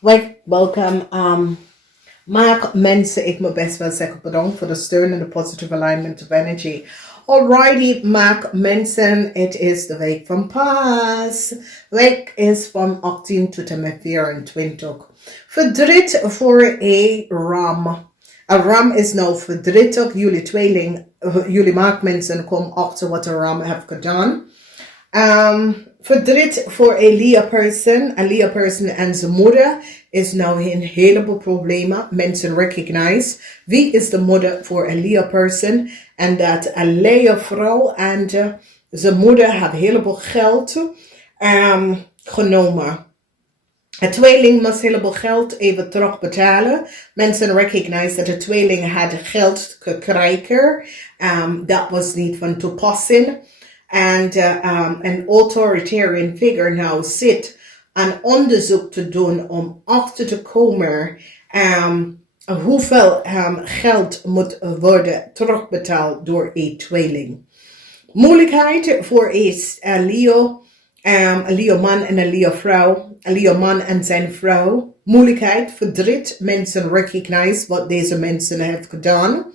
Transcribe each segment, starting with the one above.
Welkom. Maak mensen, ik moet best wel zeggen bedankt voor de steun en de positive alignment of energy. Alrighty, maak mensen, het is de week van Pas. Week is van 18 tot en met 24. Verdriet voor een ram. Een ram is nou verdrietig. Jullie tweeling, jullie maakmensen komen achter wat een ram heeft gedaan. Verdriet voor een Leo-person. Een Leo-person en zijn moeder is nou een heleboel problemen. Mensen recognize wie is de moeder voor een Leo-person. En dat een Leo-vrouw en zijn moeder hebben een heleboel geld genomen. Een tweeling moest een heleboel geld even terugbetalen. Mensen recognize dat de tweeling had geld gekregen. Dat was niet van toepassing. En een authoritarian figure nou zit aan onderzoek te doen om achter te komen hoeveel geld moet worden terugbetaald door een tweeling. Moeilijkheid voor een Leo man en een Leo vrouw, een Leo man en zijn vrouw. Moeilijkheid, verdriet, mensen recognize wat deze mensen hebben gedaan.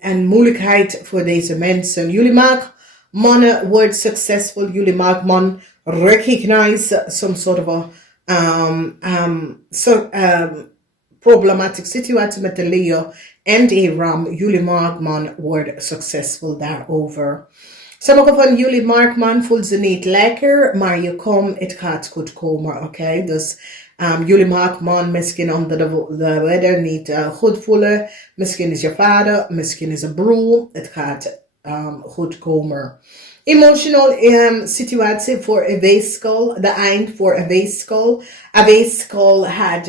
En moeilijkheid voor deze mensen. Jullie maken mannen worden succesvol. Jullie maken man recognize some sort of a problematic situatie met de Leo en de Ram. Jullie maken man worden succesvol daarover. Sommige van jullie markman voelt ze niet lekker, maar het gaat goed komen, oké? Dus jullie markman misschien onder de weather niet goed voelen. Misschien is je vader, misschien is een broer. Het gaat goed komen. Emotional situatie voor een weeskal. De eind voor een weeskal. Een weeskal had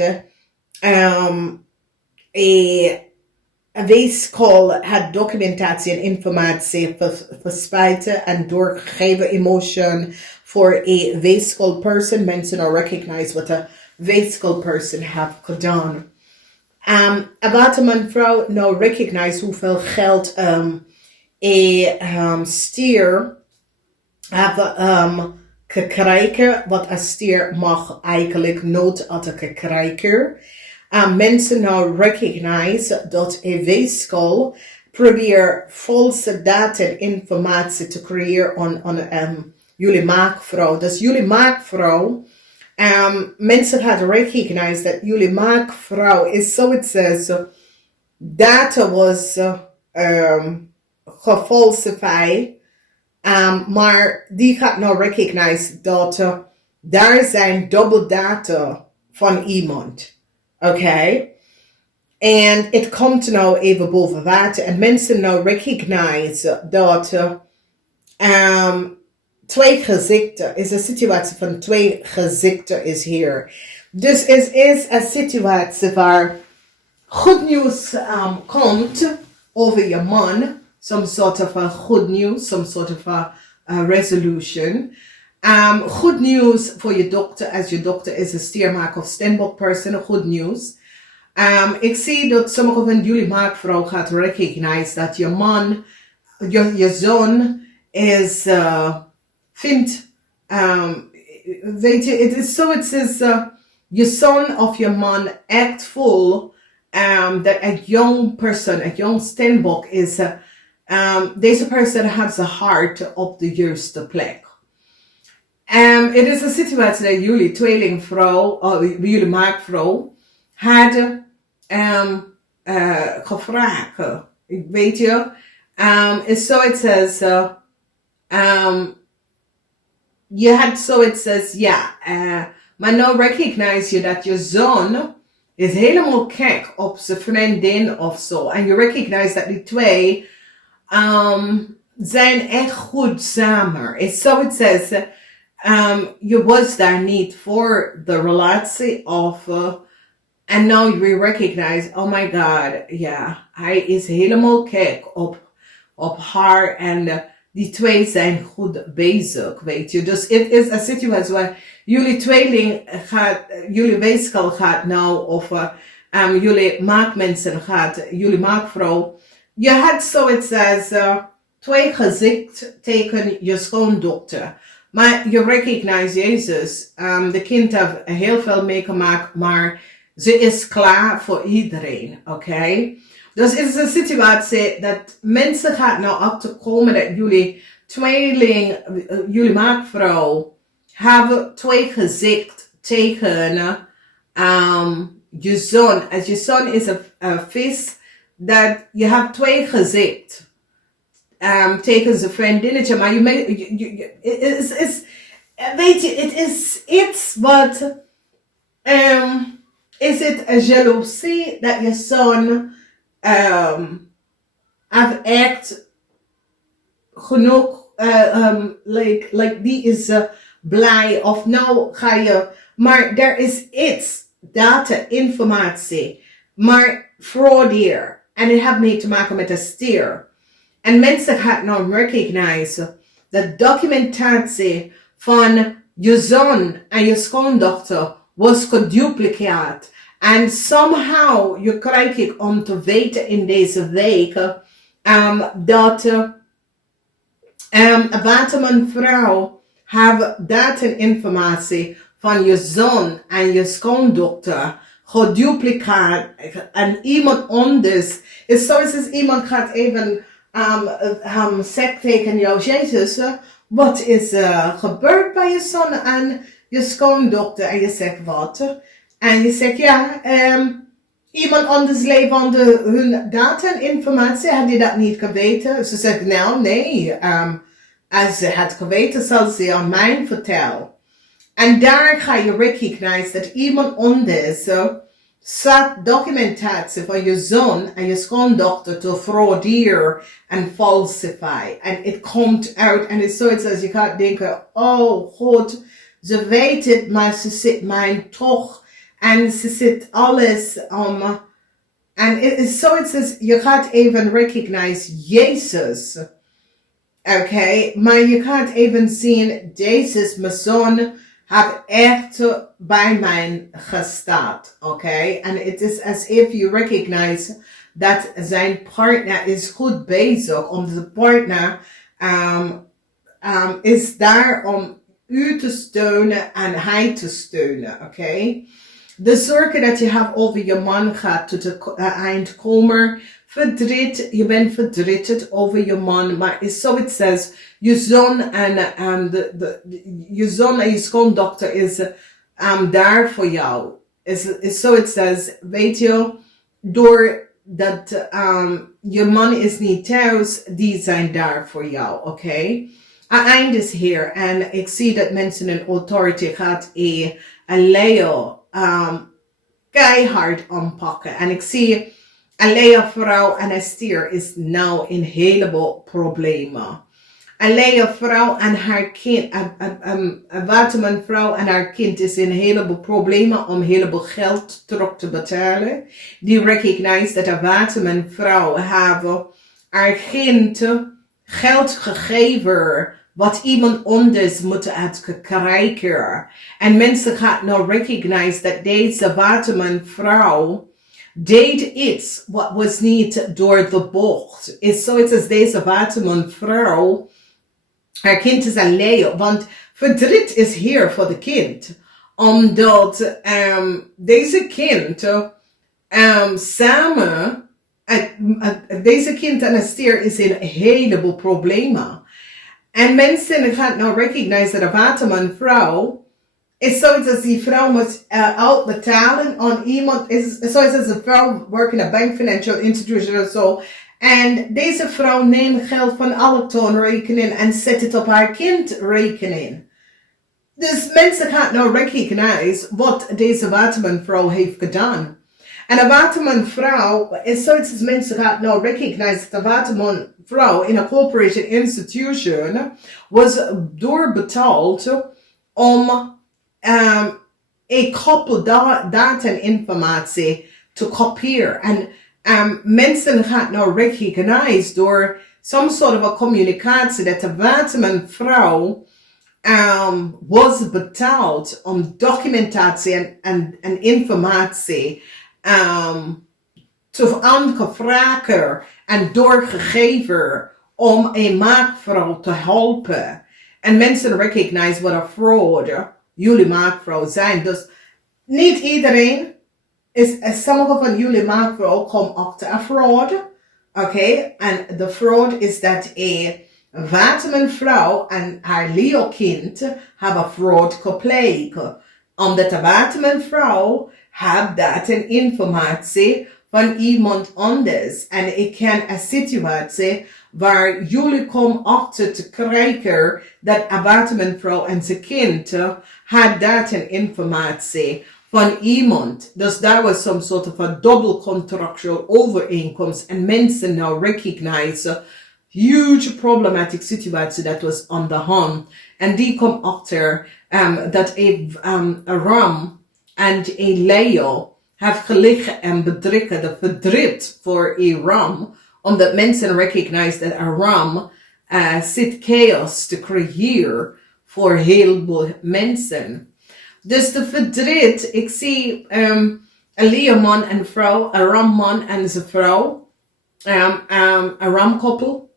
een weeskal had documentatie en informatie verspreiden en doorgegeven emotion voor een weeskal person. Mensen nou recognize wat een weeskal person heeft gedaan. Een waterman vrouw nou recognize hoeveel geld een stier heeft gekregen. Wat een stier mag eigenlijk nooit altijd krijgen. Mensen nou recognize dat een weeskal probeert valse data en informatie te creëren aan jullie maakvrouw. Dus jullie maakvrouw, mensen gaan recognize dat jullie maakvrouw is zoiets als data was gefalsified. Maar die gaat nou recognize dat daar zijn double data van iemand. Oké. En het komt nou even boven water. En mensen nou recognize dat twee gezichten is een situatie van twee gezichten is hier. Dus het is een situatie waar goed nieuws komt over je man. Some sort of good news, some sort of resolution. Goed nieuws voor je dokter, als je dokter is een stiermaker of stenbok person, goed nieuws. Ik zie dat sommige van jullie maakvrouw gaat recognize dat je man, je zoon is, vindt, weet je, het is zo, het is je zoon of je man act full, that a young person, a young stenbok is, deze person heeft zijn hart op de juiste plek. Het is een situatie dat jullie tweelingvrouw, jullie maakvrouw, hadden gevraagd. Weet je, is zoiets als, je had zoiets als, ja, maar nou recognize je dat je zoon is helemaal gek op zijn vriendin of zo. En je recognize dat die twee zijn echt goed samen. Is zoiets als, je was daar niet voor de relatie of and now we recognize, oh my god, yeah, hij is helemaal gek op haar en die twee zijn goed bezig, weet je. Dus het is een situatie waar jullie tweeling gaat, jullie weeskal gaat nou of jullie maakmensen gaat, jullie maakvrouw. Je had zoiets als twee gezicht tegen je schoondochter. Maar je recognize Jezus. De kind heeft heel veel meegemaakt, maar ze is klaar voor iedereen. Oké? Dus het is een situatie dat mensen gaan nou achterkomen dat jullie tweeling, jullie maakvrouw, hebben twee gezicht tegen je zoon. Als je zoon is een vis, dat je hebt twee gezicht. Tegen zijn vriendinnetje, maar weet je, het is iets wat, is het een jaloezie dat je zoon heeft echt genoeg, like die is blij of nou ga je, maar er is iets, data, informatie, maar fraudeer en het heeft mee te maken met een stier. En mensen gaan nou recognize dat documentatie van je zoon en je schoondochter was gedupliceerd. En somehow, je krijg ik om te weten in deze week dat een watermanvrouw heeft data-informatie van je zoon en je schoondochter gedupliceerd. En iemand anders, is zoals als iemand gaat even zegt tegen jou, Jezus, wat is gebeurd bij je zoon en je schoondochter? En je zegt, wat? En je zegt, ja, iemand anders leeft onder hun data en informatie, had je dat niet geweten? Ze zegt, nou, nee, als ze had geweten, zal ze aan mij vertellen. En daar ga je recognize dat iemand anders zat documentatie van je zoon en je schoondochter te frauderen en falsifieren. En het komt uit en het is zoiets als je gaat denken, oh God, ze weet het, maar ze zit mij toch en ze zit alles om. En het is zoiets als je gaat even recognize Jezus. Oké, maar je gaat even zien, Jezus, mijn zoon, heeft echt bij mij gestaan, oké? En het is as if you recognize dat zijn partner is goed bezig, om de partner is daar om u te steunen en hij te steunen, oké? De zorgen dat je hebt over je man gaat tot het eind komen. Verdriet, je bent verdrietig over je man, maar is zoiets als je zoon en je zoon en je schoondochter is daar voor jou. Is zoiets als, weet je, doordat je man is niet thuis, die zijn daar voor jou, oké? Het eind is hier en ik zie dat mensen in authority gaat een Leo keihard aanpakken. En ik zie een Leo-vrouw en een stier is nou in een heleboel problemen. Een Leo-vrouw en haar kind, een watermanvrouw en haar kind is in een heleboel problemen om een heleboel geld terug te betalen. Die recognize dat een watermanvrouw hebben haar kind geld gegeven wat iemand anders moet het krijgen. En mensen gaan nou recognize dat deze watermanvrouw deed iets wat was niet door de bocht. Is zoiets als deze watermanvrouw, haar kind is een Leo, want verdriet is hier voor de kind. Omdat deze kind samen, deze kind en een stier is in een heleboel problemen. En mensen gaan nou recognize dat een watermanvrouw is zoiets als die vrouw moet uitbetalen aan iemand. Is zoiets als een vrouw werkt in een bank, financial institution of zo. En deze vrouw neemt geld van alle toonrekening en zet het op haar kindrekening. Dus mensen gaan nou recognize wat deze watermanvrouw heeft gedaan. En een watermanvrouw is zoiets als mensen gaan nou recognize dat de watermanvrouw in een corporation institution was doorbetaald om een koppel data en informatie te kopiëren. En mensen gaan nou recognize door some sort of a communicatie dat de watermanvrouw was betaald om documentatie en informatie te aangevraagd en doorgegeven om een maakvrouw te helpen. En mensen recognize wat een fraud jullie maakvrouw zijn. Dus niet iedereen sommige van jullie maakvrouw komen achter een fraud. Oké, en de fraud is dat een watermanvrouw en haar Leo-kind hebben fraud gepleegd. Omdat de watermanvrouw heeft dat een informatie van iemand anders. En ik ken een situatie waar jullie komen achter te krijgen dat een watermanvrouw en zijn kind had dat een informatie van iemand. Dus daar was some sort of a double contractual overeenkomst. En mensen now recognize huge problematic situatie dat was on the hand. En die komt achter dat een Ram en een Leo heeft gelegen en bedrikken de verdriet voor een Ram. Omdat mensen recognize dat een Ram zit chaos te creëren voor heel veel mensen. Dus de verdriet, ik zie een Leo-man en vrouw, een Ram-man en zijn vrouw, een Ram-koppel,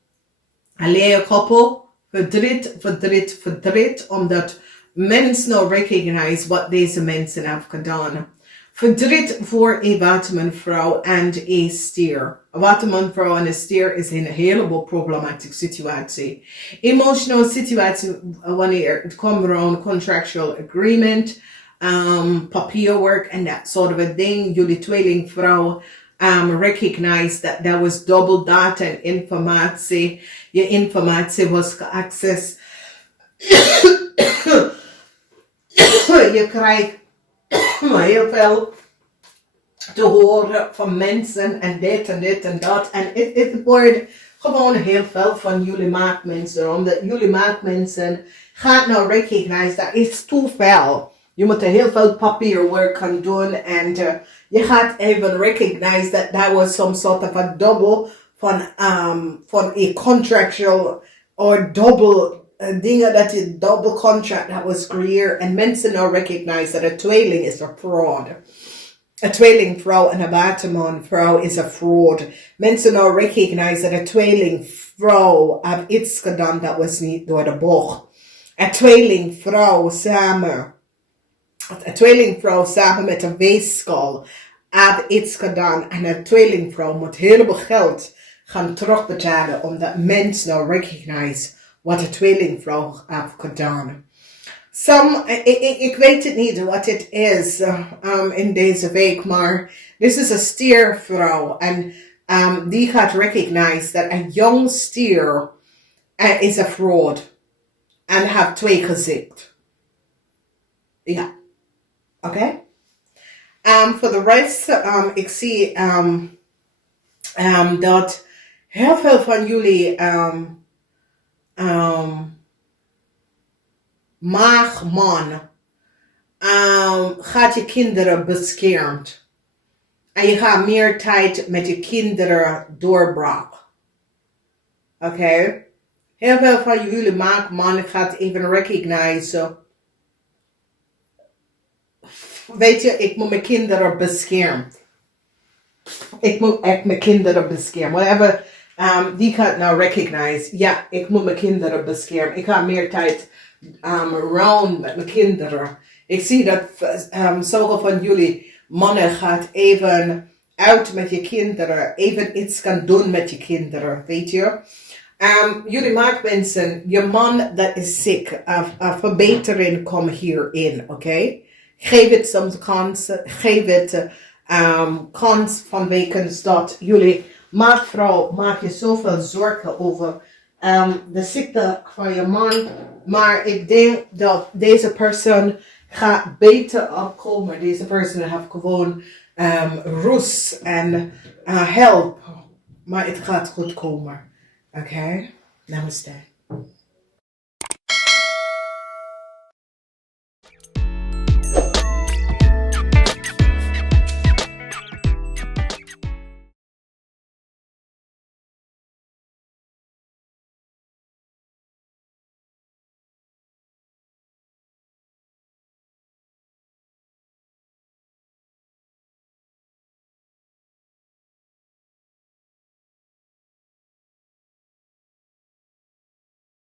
een Leo-koppel, verdriet, omdat mensen nou recognize wat deze mensen hebben gedaan. Verdriet voor een watermanvrouw en een stier. Een watermanvrouw en een stier is een heleboel problematische situatie. Emotional situatie wanneer het komt rond contractual agreement, papierwerk en dat soort of ding. Jullie tweelingvrouw recognize that was double data en informatie. Je informatie was geaccess. Je krijgt heel veel te horen van mensen en dit en dit en dat. En het wordt gewoon heel veel van jullie maakmensen. Omdat jullie maakmensen gaat nou recognize dat is te veel. Je moet er heel veel papierwerk gaan doen. En je gaat even recognize that was some sort of a double van a contractual or double dingen dat je double contract dat was creëerd. En mensen nou recognize dat een tweeling is een fraud. Een tweelingvrouw en een watermanvrouw is een fraud. Mensen nou recognize dat een tweelingvrouw heeft iets gedaan dat was niet door de bocht. Een tweelingvrouw samen met een weeskal heeft iets gedaan. En een tweelingvrouw moet heel veel geld gaan terugbetalen omdat mensen nou recognize wat de tweelingvrouw heeft gedaan. Ik weet het niet wat het is in deze week, maar dit is een stiervrouw. En die gaat recognize dat een jong stier is een fraud. En heeft twee gezichten. Ja. Oké? Voor de rest, ik zie dat heel veel van jullie maagman gaat je kinderen beschermd. En je gaat meer tijd met je kinderen doorbraken. Oké? Heel veel van jullie maagman gaat even recognize. Weet je, ik moet mijn kinderen beschermen. Ik moet echt mijn kinderen beschermen. Whatever. Die gaat nou recognize. Ja, ik moet mijn kinderen beschermen. Ik ga meer tijd round met mijn kinderen. Ik zie dat sommige van jullie mannen gaat even uit met je kinderen. Even iets kan doen met je kinderen. Weet je. Jullie maakmensen. Je man dat is ziek. Verbetering komt hierin. Oké. Geef het soms kansen. Geef het kans vanwege dat jullie maakvrouw maak je zoveel zorgen over de ziekte van je man. Maar ik denk dat deze persoon gaat beter afkomen. Deze persoon heeft gewoon rust en help. Maar het gaat goed komen. Oké? Namaste.